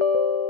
you